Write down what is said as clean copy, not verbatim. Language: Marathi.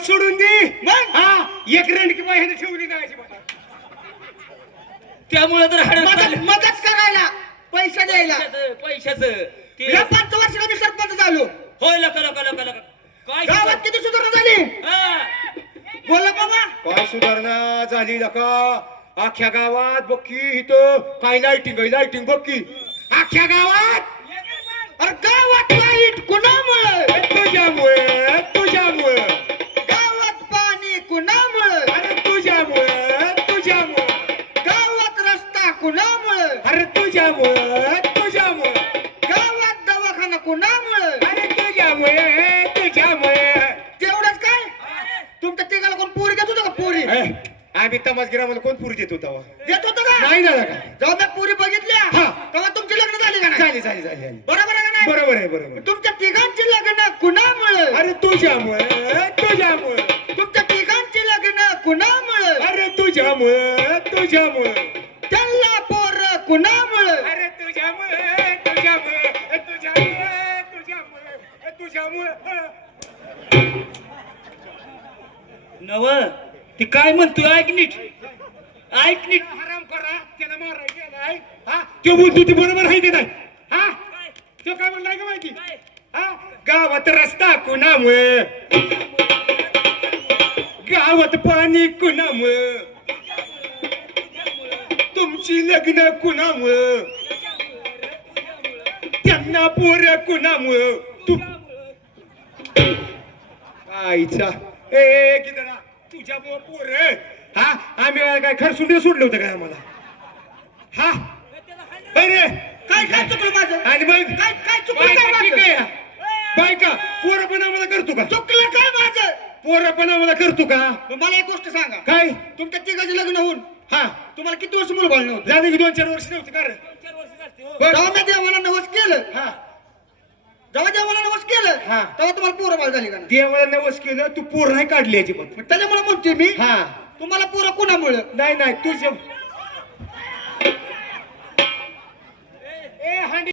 गावात सोडून दे मग? हा एक रेंडकी बाई ह्याने ठेवली नाही अजिबात. त्यामुळे तर मदत करायला पैसा द्यायला पैशाचं ते या 5 वर्षाला मी सरपंच झालो होय लका लका लका लका काय गावात किती सुधारणा झाली हा. बोला बाबा काय सुधारणा झाली का अख्ख्या गावात बक्की इथं काय लाइटिंग बक्की अख्ख्या गावात अरे गावात लाईट कुणामुळे तुझ्यामुळे गावात पाणी कुणामुळे अरे तुझ्यामुळे गावात रस्ता कुणामुळे अरे तुझ्यामुळे गावात दवाखाना कुणामुळे अरे तुझ्यामुळे तेवढंच काय तुमच्या तिघाला कोण पोरी देत होतं का पोरी आम्ही तमासगिरामध्ये कोण पुरी देत होता देत होतं का नाही झाला का जेव्हा मी पोरी बघितल्या हा. तेव्हा तुमची लग्न झाली का नाही झाली बरोबर आहे का नाही बरोबर आहे तुमच्या तिघांची लग्न कुणामुळे अरे तुझ्यामुळे तुमच्या तिघांची लग्न कुणामुळे अरे तुझ्यामुळे त्यांना पोर कुणामुळे अरे तुझ्यामुळे नव ती काय म्हणतोय ऐक नीट हराम करा त्याला मारायला गेलाय हा तो बोलतो ती बरोबर आहे की नाही हा तो काय म्हणलाय का माहिती हा गावात रस्ता कुणामुळे गावात पाणी कुणामुळे तुमची लग्न कुणामुळे त्यांना पोर कुणामुळे तू आईचा ए किती तुझ्यामुळे पोर हा आम्ही काय खरसुंडे सोडलं होतं काय आम्हाला हा अरे काय काय चुकलं माझं आणि मग काय चुकलं काय माझं बायका पोरं पण आम्हाला करतो का चुकलं काय माझं पोरं पण आम्हाला करतो का मग मला एक गोष्ट सांगा काय तुमच्या तिघांचे लग्न होऊन हा तुम्हाला किती वर्ष मुलं बाळ नव्हतं झाले की 2-4 वर्ष नव्हते का रे? बरं. जेव्हा मी देवाला नवस केलं हा जेव्हा देवाला नवस केलं हा. तेव्हा तुम्हाला पोरं बाळ झाली का नाही? देवाला नवस केलं तू पोर नाही काढली याची पण मग त्याच्यामुळे म्हणतोय मी हा तुम्हाला पोरं कुणामुळे नाही तुझ्या ए हांडी